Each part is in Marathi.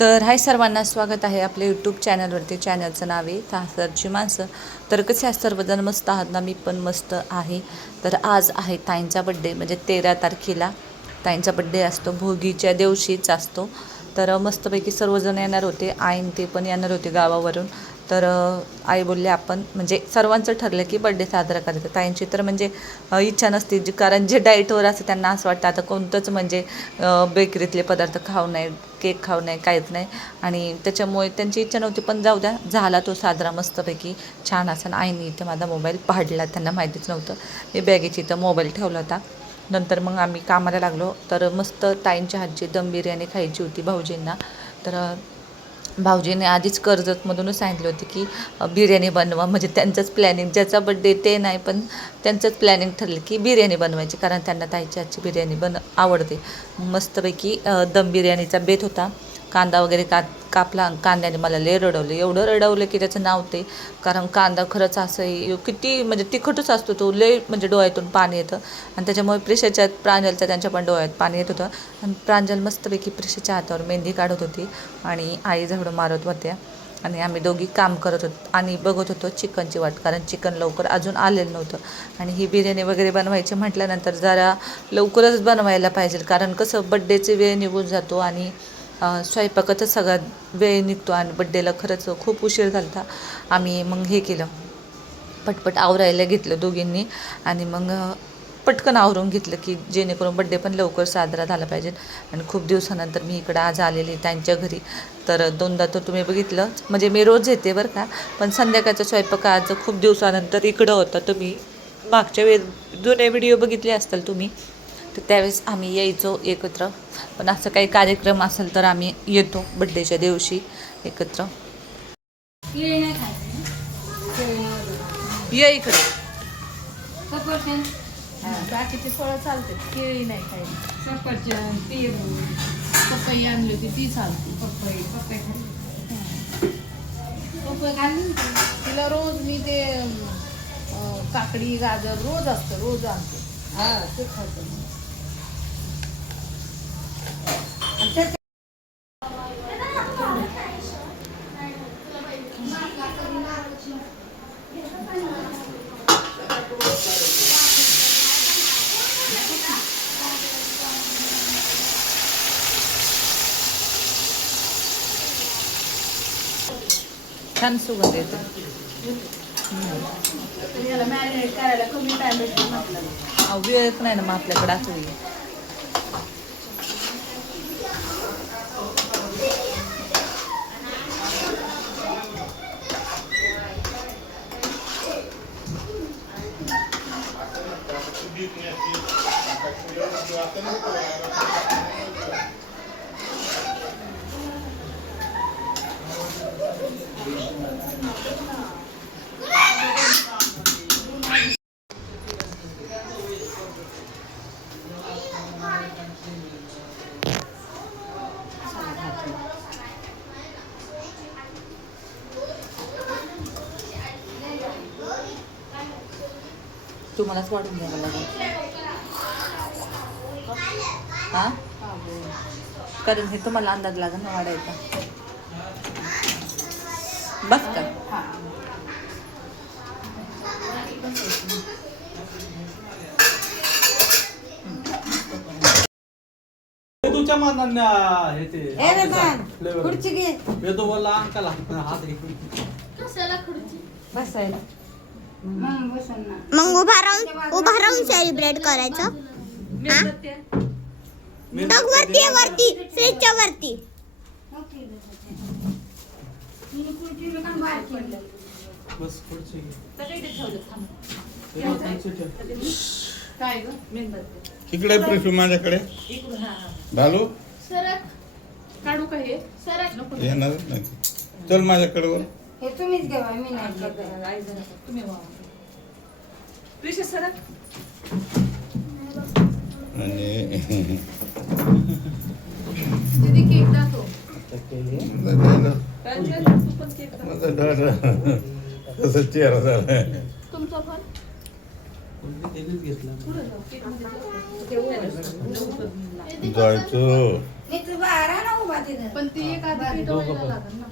तर हाय सर्वांना स्वागत आहे आपल्या यूट्यूब चॅनलवरती. चॅनलचं नाव आहे तासरची माणसं. तर कसे आज सर्वजण मस्त आहात ना? मी पण मस्त आहे. तर आज आहे ताईंचा बड्डे, म्हणजे 13 तारखेला ताईंचा बड्डे असतो, भोगीच्या दिवशीच असतो. तर मस्तपैकी सर्वजण येणार होते, आईन ते पण येणार होते गावावरून. तर आई बोलले आपण म्हणजे सर्वांचं ठरलं की बड्डे साजरा करायचा. ताईंची तर म्हणजे इच्छा नसते, कारण जे डाएटवर असतं त्यांना असं वाटतं आता कोणतंच म्हणजे बेकरीतले पदार्थ खाऊ नये, केक खाऊ नये, काहीच नाही. आणि त्याच्यामुळे त्यांची इच्छा नव्हती, पण जाऊ द्या, झाला तो साजरा मस्तपैकी छान असा. आईने इथं माझा मोबाईल पाडला, त्यांना माहितीच नव्हतं. मी बॅगेची इथं मोबाईल ठेवला होता. नंतर मग आम्ही कामाला लागलो. तर मस्त ताईंच्या हातची दम बिर्याणी खायची होती भाऊजींना. तर भाऊजीने आधीच कर्जतमधूनच सांगितलं होतं की बिर्याणी बनवा, म्हणजे त्यांचंच प्लॅनिंग, ज्याचा बड्डे ते नाही पण त्यांचंच प्लॅनिंग ठरलं की बिर्याणी बनवायची, कारण त्यांना ताईच्या हातची बिर्याणी आवडते. मस्तपैकी दम बिर्याणीचा बेत होता. कांदा वगैरे कापला. कांद्याने मला लय रडवलं, एवढं रडवलं की त्याचं नाव ते. कारण कांदा खरंच असं किती म्हणजे तिखटच असतो तो, लय म्हणजे डोळ्यातून पाणी येतं. आणि त्याच्यामुळे प्रिशाच्या प्रांजलच्या त्यांच्या पण डोळ्यात पाणी येत होतं. आणि प्रांजल मस्तपैकी प्रिशाच्या हातावर मेहंदी काढत होती आणि आई झाडू मारत होत्या. आणि आम्ही दोघी काम करत होतो आणि बघत होतो चिकनची वाट, कारण चिकन लवकर अजून आलेलं नव्हतं. आणि ही बिर्याणी वगैरे बनवायची म्हटल्यानंतर जरा लवकरच बनवायला पाहिजे, कारण कसं बड्डेचे वेळ निघून जातो आणि स्वयंपाकातच सगळा वेळ निघतो. आणि बड्डेला खरंच खूप उशीर झाला होता. आम्ही मग हे केलं, पटपट आवरायला घेतलं दोघींनी. आणि मग पटकन आवरून घेतलं की जेणेकरून बड्डे पण लवकर साजरा झाला पाहिजे. आणि खूप दिवसानंतर मी इकडं आज आलेली त्यांच्या घरी. तर दोनदा तर तुम्ही बघितलं, म्हणजे मी रोज येते बरं का, पण संध्याकाळचा स्वयंपाक आज खूप दिवसानंतर इकडं होता. तुम्ही मागच्या जुने व्हिडिओ बघितले असतील तुम्ही, तर त्यावेळेस आम्ही यायचो एकत्र. पण असं काही कार्यक्रम असेल तर आम्ही येतो बड्डेच्या दिवशी एकत्र. ये इकडे. बाकीचे फळं चालतात, केळी नाही काही. सफरचंद, पेरू, पपई आणली होती ती चालते. पपई खाल्ली. पपई खाल्ली तिला रोज मी ते काकडी गाजर रोज असतं, रोज आणते. हा ते खातो. छान सुगंध येतो. याला मॅरिनेट करायला कमी टाइम भेटतो म्हटलं. वेळच नाही ना मग आपल्याकडे असं. तुम्हालाच वाढून द्यावं लागेल. हां, कारण हे तुम्हाला अंदाज लागेल ना वाढायचा. बस का? तुझ्या मनाने हे ते खुर्ची घे. वेदो बोलला अंकाला हात घे. कशाला खुर्ची? बसायला. मग उभा राहून सेलिब्रेट करायचं. टग वरती वरती स्टेजच्या वरती. बस खुर्ची घे. काय ग मेणबत्ती इकडे पृथ्वी माझ्याकडे घालू सरक काढू का हे? सरक नको. येणार नाही. चल माझ्याकडे वर. हे तुम्हीच घेवा, मी नाही. तुम्ही प्रिशा सरक. म्हणजे दीदी केक दाखव. कसं चेहरा झाला. तुमचा पण घेतला जायचं पण ती एक आधी पीठ दोघं व्हायला पण. लागेल ना.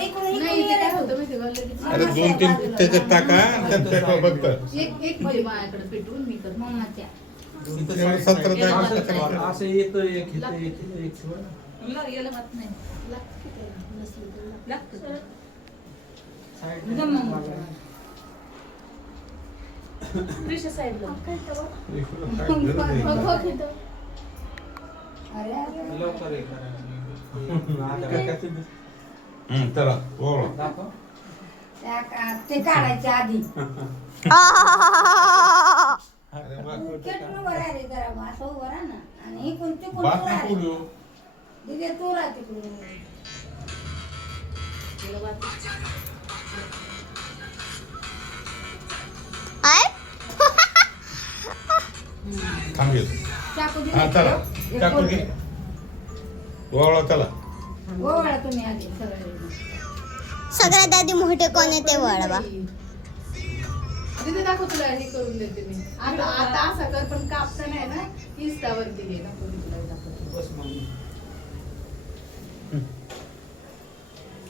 इकडून नाही ते काय होतं माहिती का लगेच अरे 2-3 त्याच्यात टाका त्यात पेटवा फक्त. एक म्हणजे माझ्याकडे पेटवून मी करतो. इथं एवढं side 17 side जागा असं- टाकायच्या. असं येतं एक इथं एक सोड. याला मात नाही लागतं की त्याला? नसलं तर लागतं. Side त्रिशा साईडला. लवकर हे करायचं. चला ओळख. दाखव. ते काढायच्या आधी अरे वा. खेटून उभं राहिले जरा मग असं उभं राहा ना आणि इकडून तिकडून बात तू नको राहिले. देऊ. दिदे तू राहा तिकडून आय थांबेल. चाकू दे. हा चला टाकू घे. ओळख चला. ओवाळा तुम्ही आधी सगळे सगळ्यात आधी मोठे कोण आहे ते वळवा. तिथे दाखव तुला हे करून देते मी. आता आता असं कर पण कापता नाही ना इस्टावरती घे दाखव मी तुला दाखवते. बस मग.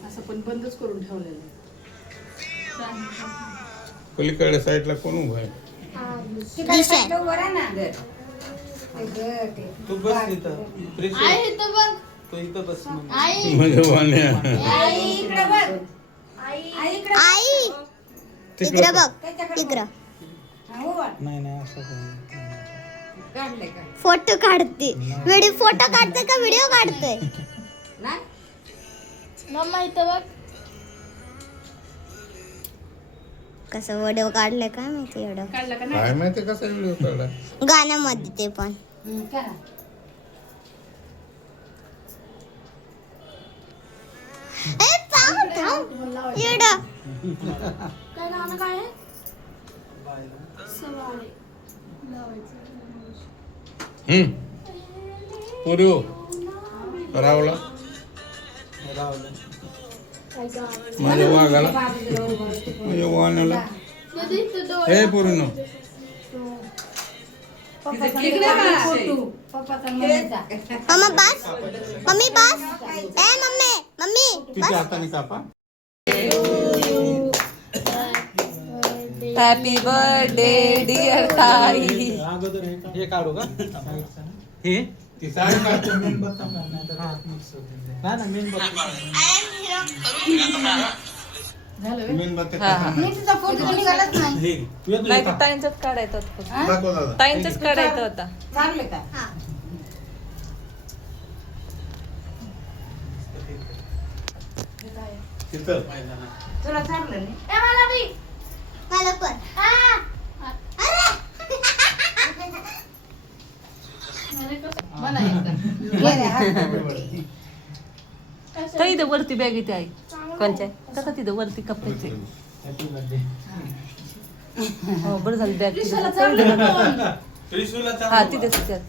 असं पण बंदच करून ठेवलेलं आहे. पलीकडे साईडला कोण उभं आहे? तिकडे दिसाय. साईडला उभं राहा ना ते गं, ते. तू बस इथं. त्रिशूळ. आहे इथं बघ. तू इथं बस मग. आई म्हणजे वाण्या. आई इकडे बघ आई इकडे आई इकडे बघ त्याच्याकडे इकडं हा, ओवाळ. नाही नाही असं काढले का फोटो काढते. व्हिडिओ फोटो काढते का व्हिडिओ काढतोय? नाही मम्मा इथं बघ. कसं व्हिडिओ काढले काय माहिती एवढं काढला का नाही? काय माहिती कसा व्हिडिओ काढला. गाण्यामध्ये ते पण करा ए थांब थांब एवढं काय नाव काय आहे? सवाळे. पुरी हो रावला रावलं. माझ्या वाघाला माझ्या वाण्याला कधी इथं डोळे. हे पूर्ण इकडे बघा फोटो पप्पाचा मम्मीचा मम्मा बस मम्मी बस ए मम्मी मम्मी तिच्या हाताने कापा. हॅपी बर्थडे डिअर ताई. अगोदर हे काढू का हे ती साडी काढते. मेन बत्ता नाही तर हात मिक्स होते. नाही ना मेन बत्ता. झालं व्हय? मेणबत्ती हा, हा. मी तुझा फोटो निघालाच नाही हे येतो नाही का? तर ताईंचाच काढायचा होता. दाखव दादा. ताईंचाच काढायचा होता. चालले का तिथं तुला चाललं नाही मला पण म्हणा एकदा. घे रे, हात पकडते. ताई इथं वरती बॅग येते आई. कोणच्या तसं तिथं वरती कपड्याचे. Happy birthday. हो बरं झालं बॅग त्रिशाला चाललं ना कोण? त्रिशूलाचा हा तिथेच तिथेच.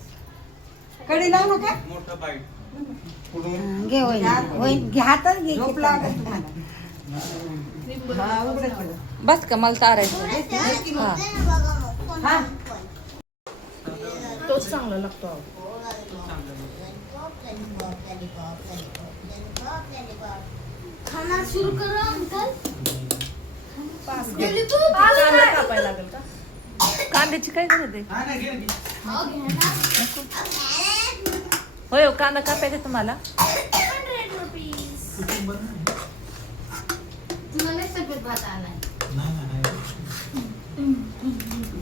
कडी लावू नका मोठा बाईट. घे होईन घे हातात घे झोप लागत हा उघडत पडलं. बस का मला तारायचं. हा हा तोच चांगला लागतो अहो. खाना सुरू करा अंकल. कांदा कापायला लागेल का? कांद्याची काय गरज आहे? हा ना घे ना, घे. हो, घ्या ना. होय हो कांदा कापायचा तुम्हाला. कुटुंब नाही. तुला नाही सफेद भात आलाय. नाही ना, नाही.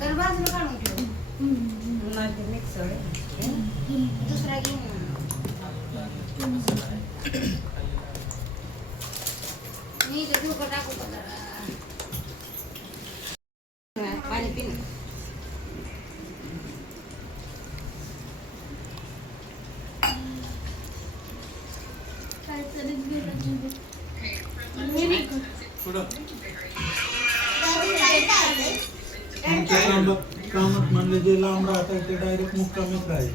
तर बाजूला काढून ठेव नाही मिक्स दुसरा घे मी इथे धुकं टाकू का जरा? पाणी पिणं पुढं. आमच्या कामात म्हणले जे लांब राहतात ते डायरेक्ट मुक्कामीच राहील.